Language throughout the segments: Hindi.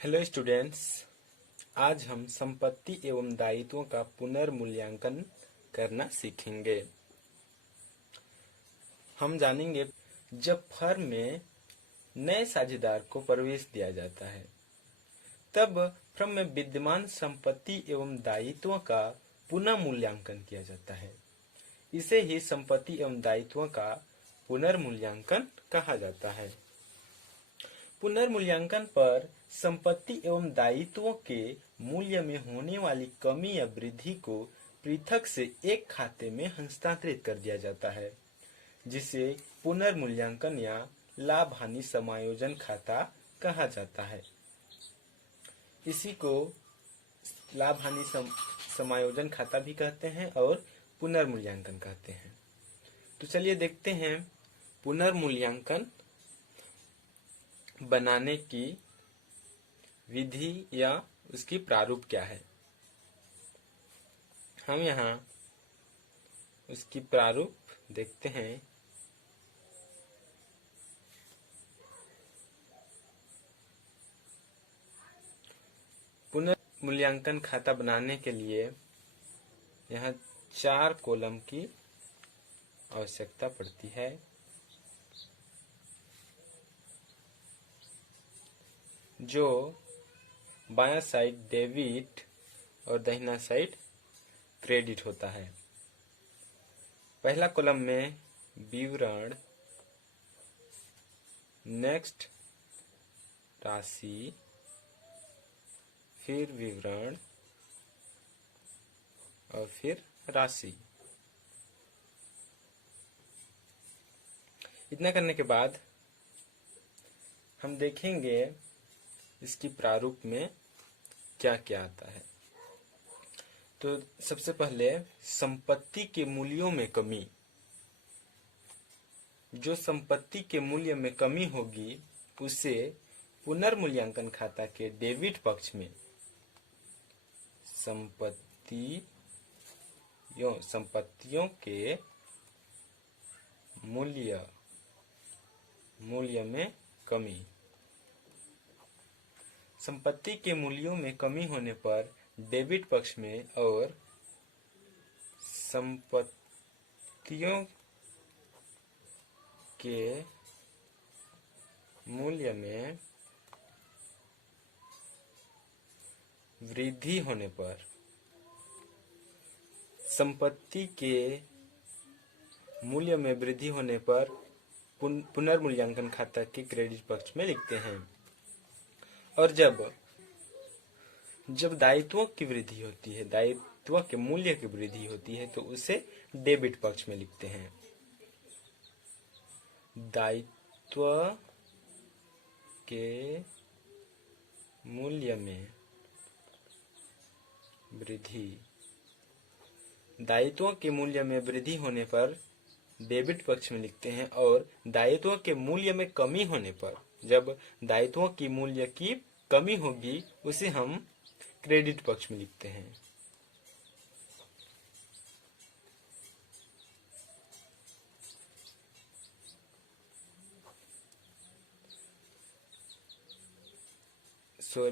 Hello students. आज हम संपत्ति एवं दायित्वों का पुनर्मूल्यांकन करना सीखेंगे। हम जानेंगे जब फर्म में नए साझेदार को प्रवेश दिया जाता है तब फर्म में विद्यमान संपत्ति एवं दायित्वों का पुनः मूल्यांकन किया जाता है। इसे ही संपत्ति एवं दायित्वों का पुनर्मूल्यांकन कहा जाता है। पुनर्मूल्यांकन पर संपत्ति एवं दायित्वों के मूल्य में होने वाली कमी या वृद्धि को पृथक से एक खाते में हस्तांतरित कर दिया जाता है, जिसे पुनर्मूल्यांकन या लाभ हानि समायोजन खाता कहा जाता है। इसी को लाभ हानि समायोजन खाता भी कहते हैं और पुनर्मूल्यांकन कहते हैं। तो चलिए देखते हैं पुनर्मूल्यांकन बनाने की विधि या उसकी प्रारूप क्या है। हम यहाँ उसकी प्रारूप देखते हैं। पुनर्मूल्यांकन खाता बनाने के लिए यहाँ 4 कॉलम की आवश्यकता पड़ती है। जो बायां साइड डेबिट और दाहिना साइड क्रेडिट होता है। पहला कॉलम में विवरण, नेक्स्ट राशि, फिर विवरण और फिर राशि। इतना करने के बाद हम देखेंगे इसकी प्रारूप में क्या क्या आता है। तो सबसे पहले संपत्ति के मूल्यों में कमी। जो संपत्ति के मूल्य में कमी होगी उसे पुनर्मूल्यांकन खाता के डेबिट पक्ष में संपत्तियों के मूल्य में कमी। संपत्ति के मूल्यों में कमी होने पर डेबिट पक्ष में और संपत्तियों के मूल्य में वृद्धि होने पर संपत्ति के मूल्य में वृद्धि होने पर पुनर्मूल्यांकन खाता के क्रेडिट पक्ष में लिखते हैं। और जब दायित्वों की वृद्धि होती है, दायित्व के मूल्य की वृद्धि होती है तो उसे डेबिट पक्ष में लिखते हैं। दायित्व के मूल्य में वृद्धि, दायित्वों के मूल्य में वृद्धि होने पर डेबिट पक्ष में लिखते हैं। और दायित्वों के मूल्य में कमी होने पर, जब दायित्वों की मूल्य की कमी होगी उसे हम क्रेडिट पक्ष में लिखते हैं।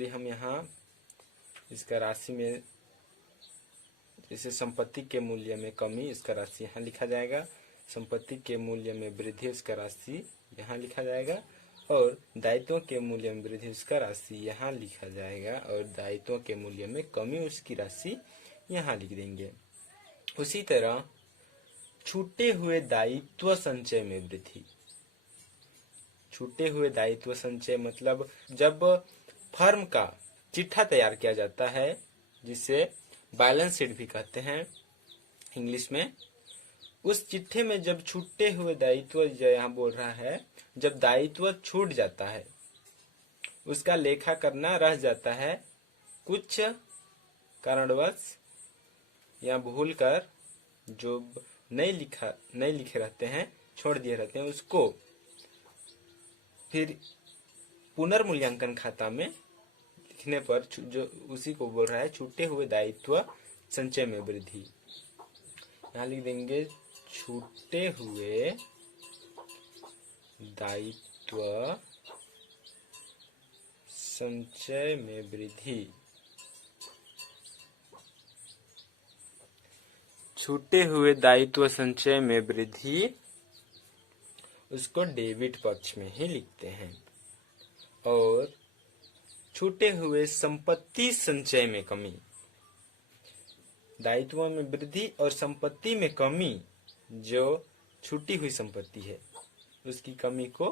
हम यहाँ इसका राशि में, जैसे संपत्ति के मूल्य में कमी, इसका राशि यहाँ लिखा जाएगा। संपत्ति के मूल्य में वृद्धि, इसका राशि यहाँ लिखा जाएगा। और दायित्वों के मूल्य में वृद्धि, उसका राशि यहाँ लिखा जाएगा। और दायित्वों के मूल्य में कमी, उसकी राशि यहाँ लिख देंगे। उसी तरह छूटे हुए दायित्व संचय में वृद्धि। छूटे हुए दायित्व संचय मतलब जब फर्म का चिट्ठा तैयार किया जाता है, जिसे बैलेंस शीट भी कहते हैं इंग्लिश में। उस चिट्ठे में जब छूटे हुए दायित्व, जो यहाँ बोल रहा है, जब दायित्व छूट जाता है, उसका लेखा करना रह जाता है, कुछ कारणवश या भूल कर जो नहीं लिखे रहते हैं, छोड़ दिए रहते हैं, उसको फिर पुनर्मूल्यांकन खाता में लिखने पर जो उसी को बोल रहा है छूटे हुए दायित्व संचय में वृद्धि। यहाँ लिख देंगे छूटे हुए दायित्व संचय में वृद्धि, छूटे हुए दायित्व संचय में वृद्धि, उसको डेबिट पक्ष में ही लिखते हैं। और छूटे हुए संपत्ति संचय में कमी, दायित्वों में वृद्धि और संपत्ति में कमी, जो छूटी हुई संपत्ति है उसकी कमी को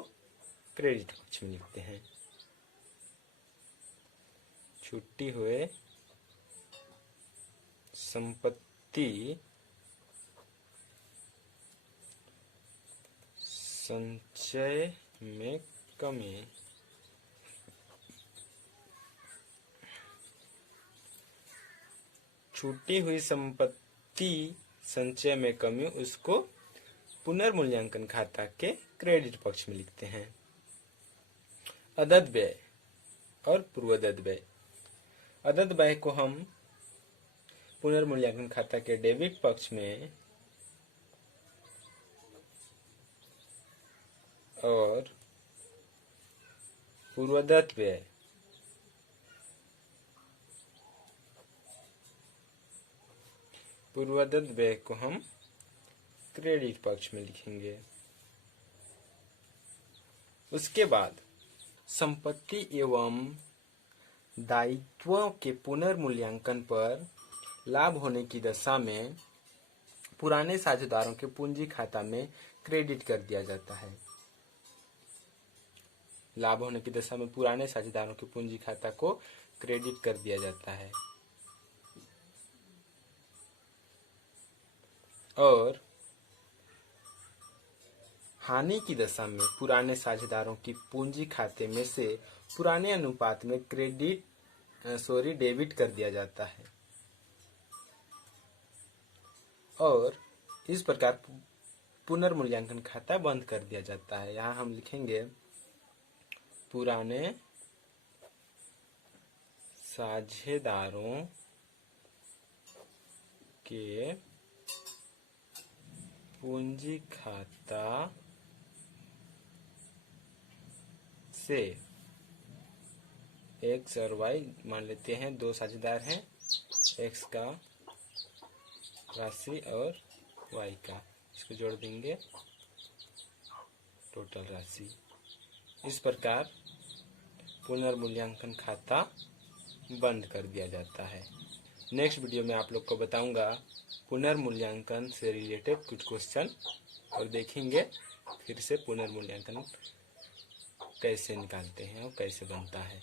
क्रेडिट पक्ष में लिखते हैं। छूटी हुए संपत्ति संचय में कमी, छूटी हुई संपत्ति संचय में कमी, उसको पुनर्मूल्यांकन खाता के क्रेडिट पक्ष में लिखते हैं। अदद व्यय और पूर्वदत्त व्यय। अदद व्यय को हम पुनर्मूल्यांकन खाता के डेबिट पक्ष में और पूर्वदत्त व्यय को हम क्रेडिट पक्ष में लिखेंगे। उसके बाद संपत्ति एवं दायित्वों के पुनर्मूल्यांकन पर लाभ होने की दशा में पुराने साझेदारों के पूंजी खाता में क्रेडिट कर दिया जाता है। लाभ होने की दशा में पुराने साझेदारों के पूंजी खाता को क्रेडिट कर दिया जाता है। और हानि की दशा में पुराने साझेदारों की पूंजी खाते में से पुराने अनुपात में डेबिट कर दिया जाता है। और इस प्रकार पुनर्मूल्यांकन खाता बंद कर दिया जाता है। यहाँ हम लिखेंगे पुराने साझेदारों के पूंजी खाता से एक्स और वाई, मान लेते हैं दो साझेदार हैं, एक्स का राशि और वाई का, इसको जोड़ देंगे टोटल राशि। इस प्रकार पुनर्मूल्यांकन खाता बंद कर दिया जाता है। नेक्स्ट वीडियो में आप लोग को बताऊंगा पुनर्मूल्यांकन से रिलेटेड कुछ क्वेश्चन, और देखेंगे फिर से पुनर्मूल्यांकन कैसे निकालते हैं और कैसे बनता है।